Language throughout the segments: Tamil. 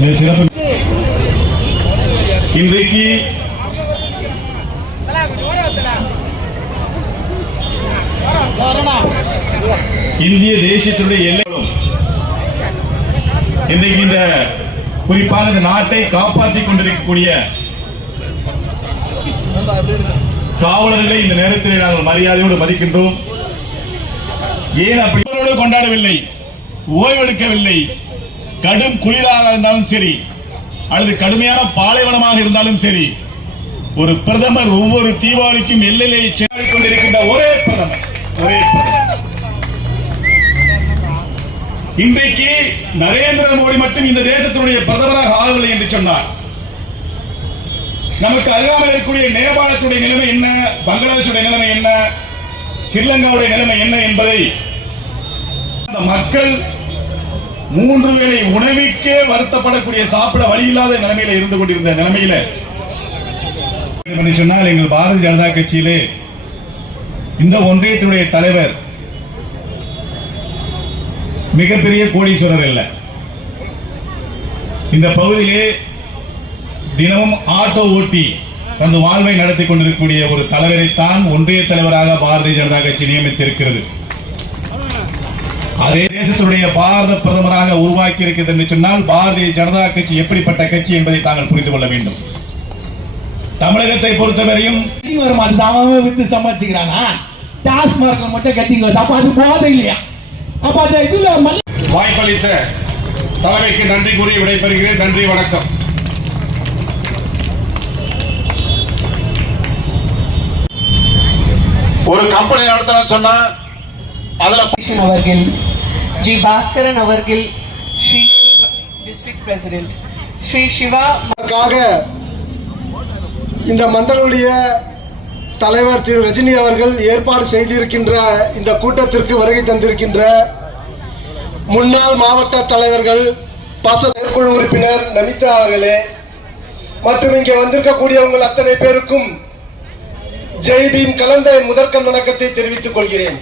சிறப்பு இன்றைக்கு இந்திய தேசியத்தினுடைய எல்லைகளும் இன்றைக்கு இந்த குறிப்பாக இந்த நாட்டை காப்பாற்றிக் கொண்டிருக்கக்கூடிய காவலர்களை இந்த நேரத்தில் நாங்கள் மரியாதையோடு மதிக்கின்றோம். ஏன் அப்படி கொண்டாடவில்லை ஓய்வெடுக்கவில்லை கடும் குளிராக இருந்தாலும் சரி அல்லது கடுமையான பாலைவனமாக இருந்தாலும் சரி ஒரு பிரதமர் ஒவ்வொரு தீபாவளிக்கும் எல்லையை சென்று கொண்டிருக்கின்ற ஒரே பிரதமர் ஒரே பிரதமர். இன்றைக்கு நரேந்திர மோடி மட்டும் இந்த தேசத்தினுடைய பிரதமராக ஆகவில்லை என்று சொன்னார். நமக்கு அருகாமல் இருக்கக்கூடிய நேபாளத்துடைய நிலைமை என்ன பங்களாதேஷுடைய நிலைமை என்ன ஸ்ரீலங்காவுடைய நிலைமை என்ன என்பதை அந்த மக்கள் மூன்று வேளை உணவிற்கே வருத்தப்படக்கூடிய சாப்பிட வழி இல்லாத நிலைமையில இருந்து கொண்டிருந்த நிலைமையில சொன்னால் எங்கள் பாரதிய ஜனதா கட்சியிலே இந்த ஒன்றியத்தினுடைய தலைவர் மிகப்பெரிய கோடீஸ்வரர் அல்ல. இந்த பகுதியிலே தினமும் ஆட்டோ ஓட்டி தனது வாழ்வை நடத்தி கொண்டிருக்கக்கூடிய ஒரு தலைவரைத்தான் ஒன்றிய தலைவராக பாரதிய ஜனதா கட்சி நியமித்திருக்கிறது. அதே தேசத்துடைய பாரத பிரதமராக உருவாக்கி இருக்கிறது என்று சொன்னால் பாரதிய ஜனதா கட்சி எப்படிப்பட்ட கட்சி என்பதை தாங்கள் புரிந்து கொள்ள வேண்டும். தமிழகத்தை பொறுத்தவரையும் கட்டி வர மாட்டேது அவன் வித்து சம்பாதிச்சுக்கிறானா? டாஸ்மார்க்ல மட்டும் கட்டிக்கோ அப்ப அது போதை இல்லையா? அப்ப இதுல வாய்ப்பளித்த தலைமைக்கு நன்றி கூறி விடைபெறுகிறேன். நன்றி வணக்கம். ஒரு கம்பெனி நடத்தணும் சொன்னா அதுல அவர்கள் ஜி பாஸ்கரன் அவர்கள் ஸ்ரீ டிஸ்ட்ரிக்ட் பிரசிடென்ட் ஸ்ரீ சிவா இந்த மண்டலுடைய தலைவர் திரு ரஜினி அவர்கள் ஏற்பாடு செய்திருக்கின்ற இந்த கூட்டத்திற்கு வருகை தந்திருக்கின்ற முன்னாள் மாவட்ட தலைவர்கள் பச செயற்குழு உறுப்பினர் நமிதா அவர்களே மற்றும் இங்கே வந்திருக்கக்கூடிய உங்கள் அத்தனை பேருக்கும் ஜெய் பீம் கலந்த என் முதற்கண் வணக்கத்தை தெரிவித்துக் கொள்கிறேன்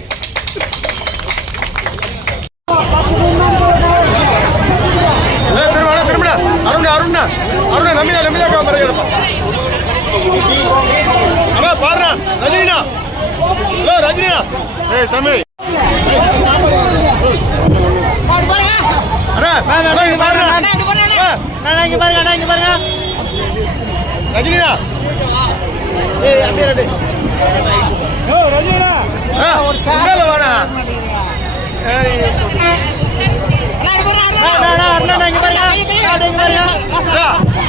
திரும்ப திரும்ப அருண் அருண் அருண் நம்பிதா நம்பிதா பாருங்க அண்ணா பாருண்ணா ரஜினினா. ஹலோ ரஜினினா. ஏய் தமிழ். அண்ணா அண்ணா, இங்க பாருண்ணா இங்க பாருங்க இங்க பாருங்க. ரஜினினா. ஏய் அப்படியே அப்படியே ஓ ரஜினினா. ஒரு சேனல் வாடா.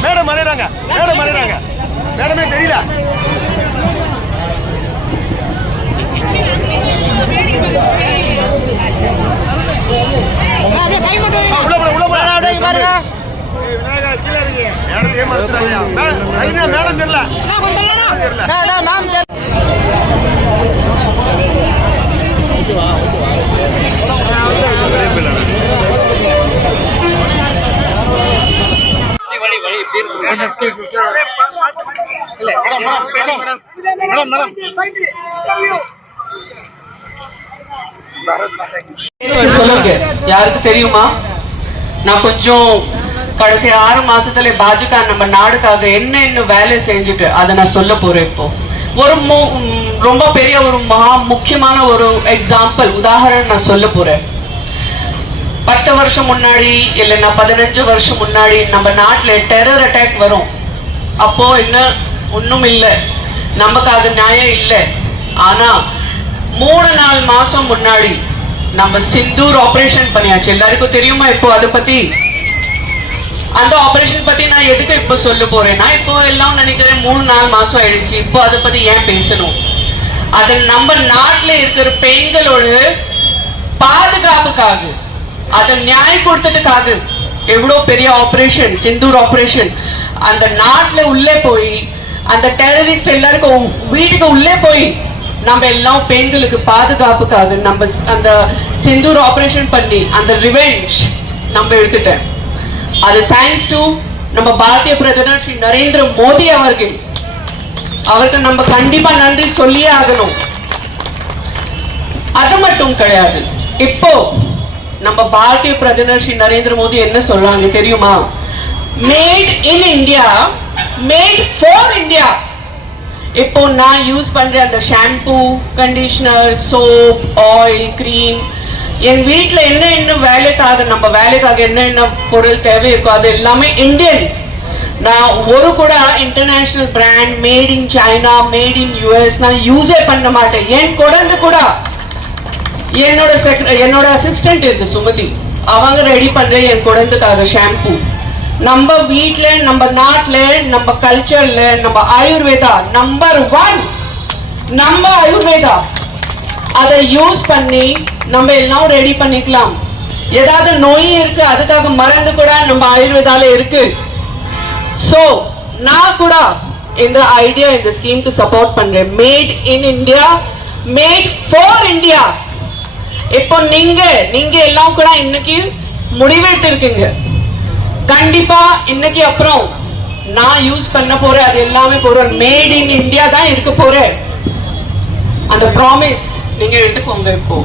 மேடம் மறைறாங்க. மேடம் மறைறாங்க. மேடமே தெரியல. மேடம் தெரியல. மேடம் மேடம் சொல்லுங்க. யாருக்கு தெரியுமா? நான் கொஞ்சம் கடைசி ஆறு மாசத்துல பாஜக நம்ம நாடுக்காக என்ன என்ன வேலை செஞ்சுட்டு அதை நான் சொல்ல போறேன் இப்போ. ஒரு ரொம்ப பெரிய ஒரு மகா முக்கியமான ஒரு எக்ஸாம்பிள் உதாரணம் நான் சொல்ல போறேன். பத்து வருஷம் முன்னாடி இல்லைன்னா பதினஞ்சு வருஷம் முன்னாடி நம்ம நாட்டுல டெரர் அட்டாக் வரும். அப்போ என்ன ஒண்ணும் இல்லை நமக்கு அது நியாயம் இல்லை. ஆனா மூணு நாலு மாசம் முன்னாடி நம்ம சிந்தூர் ஆபரேஷன் பண்ணியாச்சு. எல்லாருக்கும் தெரியுமா இப்போ அதை பத்தி? அந்த ஆபரேஷன் பத்தி நான் எதுக்கு இப்ப சொல்ல போறேன்னா இப்போ எல்லாம் நினைக்கிறேன் மூணு நாலு மாசம் ஆயிடுச்சு. இப்போ அதை பத்தி ஏன் பேசணும்? அது நம்ம நாட்டுல இருக்கிற பெண்களோட பாதுகாப்புக்காக அதை நியாயம் கொடுத்ததுக்காக எவ்வளோ பெரிய ஆபரேஷன் சிந்தூர் ஆபரேஷன் அந்த நாட்டுல உள்ளே போய் அந்த டெரரிஸ்ட் எல்லாருக்கும் வீட்டுக்கு உள்ளே போய் நம்ம எல்லாம் பெண்களுக்கு பாதுகாப்புக்காக நம்ம அந்த சிந்தூர் ஆபரேஷன் பண்ணி அந்த ரிவெஞ்ச் நம்ம எடுத்துட்டேன். அது தேங்க்ஸ் டு நம்ம பாரதிய பிரதமர் ஸ்ரீ நரேந்திர மோடி அவர்கள். அவருக்கு நம்ம கண்டிப்பா நன்றி சொல்லியே ஆகணும். அது மட்டும் கிடையாது. இப்போ நம்ம பாரதிய பிரதமர் ஸ்ரீ நரேந்திர மோடி என்ன சொல்றாங்க தெரியுமா? Made in India made for India இப்போ நான் யூஸ் பண்ற அந்த shampoo conditioner soap oil cream என் வீட்டில் என்ன என்ன வேலைக்காக நம்ம வேலைக்காக என்ன என்ன பொருள் தேவை இருக்கோ அது எல்லாமே இந்தியன் நான் ஒரு கூட international brand made in China made in US நான் யூஸே பண்ண மாட்டேன். என் குழந்தை கூட. என்னோட செக்ர என்னோட அசிஸ்டன்ட் இருக்கு சுமதி. அவங்க ரெடி பண்ற என் குழந்தைக்காக ஷாம்பூ நம்ம வீட்டில் நம்ம நாட்டில் நம்ம கல்ச்சர்ல நம்ம ஆயுர்வேதா நம்பர் ஒன் நம்ம ஆயுர்வேதா. அதை யூஸ் பண்ணி நம்ம எல்லாம் ரெடி பண்ணிக்கலாம். ஏதாவது நோய் இருக்கு அதுக்காக மருந்து கூட நம்ம ஆயுர்வேதால இருக்கு. ஸோ நான் கூட இந்த ஐடியா இந்த ஸ்கீம்க்கு சப்போர்ட் பண்றேன். Made in India made for India இப்போ நீங்க நீங்க எல்லாம் கூட இன்னைக்கு முடிவெட்டு இருக்கீங்க கண்டிப்பா இன்னைக்கு அப்புறம் நான் யூஸ் பண்ண போறேன் அது எல்லாமே போறேன் மேட் இன் இந்தியா தான் இருக்க போறேன். அந்த ப்ராமிஸ் நீங்க எடுத்துக்கோங்க இப்போ.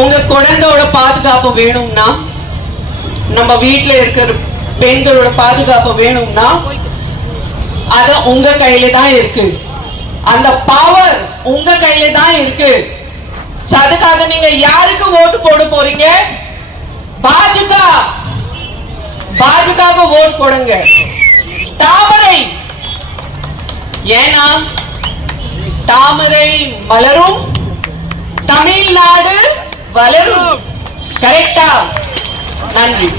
உங்க குழந்தையோட பாதுகாப்பு வேணும்னா நம்ம வீட்டுல இருக்கிற பெண்களோட பாதுகாப்பு வேணும்னா அது உங்க கையில தான் இருக்கு. அந்த பவர் உங்க கையில தான் இருக்கு. அதுக்காக நீங்க யாருக்கு ஓட்டு போட போறீங்க? பாஜக. பாஜக ஓட் போடுங்க. தாமரை. ஏன்னா தாமரை மலரும் தமிழ்நாடு வளரும். கரெக்டா நன்றி.